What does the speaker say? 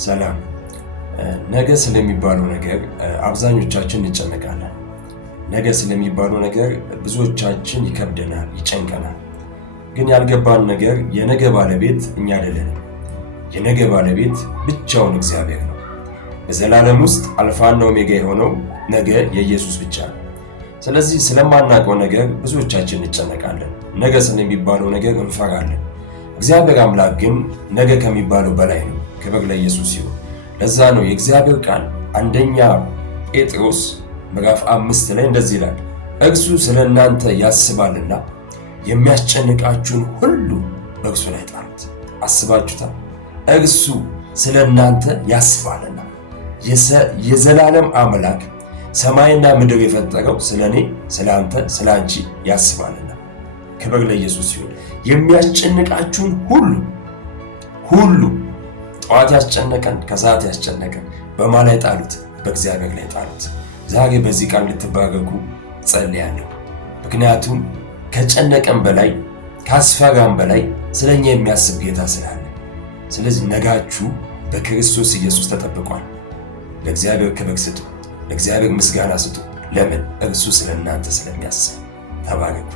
ሰላም። ነገ ስለሚባለው ነገር አብዛኞቻችን እንጨነቃለን። ነገ ስለሚባለው ነገር ብዙዎቻችን ይከብደናል፣ ይጨንቀናል። ግን ያልገባን ነገር የነገ ባለቤት እኛ አይደለንም። የነገ ባለቤት ብቻውን እግዚአብሔር ነው። በዘላለም ውስጥ አልፋና ኦሜጋ የሆነው ነገ የኢየሱስ ብቻ ነው። ስለዚህ ስለማናውቀው ነገር ብዙዎቻችን እንጨነቃለን። ነገ ስለሚባለው ነገር እንፈራለን። እግዚአብሔር አምላክ ግን ነገ ከሚባለው በላይ ነው። ክብር ለኢየሱስ ይሁን። ለዛ ነው የእግዚአብሔር ቃል አንደኛ ጴጥሮስ ምዕራፍ 5 ላይ እንደዚህ ይላል፣ እርሱ ስለ እናንተ ያስባልና የሚያስጨንቃችሁን ሁሉ በእርሱ ላይ ጣሉት። አስባችሁታል? እርሱ ስለ እናንተ ያስባልና። የዘላለም አምላክ ሰማይና ምድር የፈጠረው ስለ እኔ፣ ስለ አንተ፣ ስለ አንቺ ያስባልና። ክብር ለኢየሱስ ይሁን። የሚያስጨንቃችሁን ሁሉ ጠዋት ያስጨነቀን፣ ከሰዓት ያስጨነቀን በማን ላይ ጣሉት? በእግዚአብሔር ላይ ጣሉት። ዛሬ በዚህ ቃል ልትባረኩ ጸልያለሁ። ምክንያቱም ከጨነቀን በላይ ካስፈራን በላይ ስለኛ የሚያስብ ጌታ ስላለ። ስለዚህ ነጋችሁ በክርስቶስ ኢየሱስ ተጠብቋል። ለእግዚአብሔር ክብር ስጡ፣ ለእግዚአብሔር ምስጋና ስጡ። ለምን? እርሱ ስለ እናንተ ስለሚያስብ። ተባረኩ።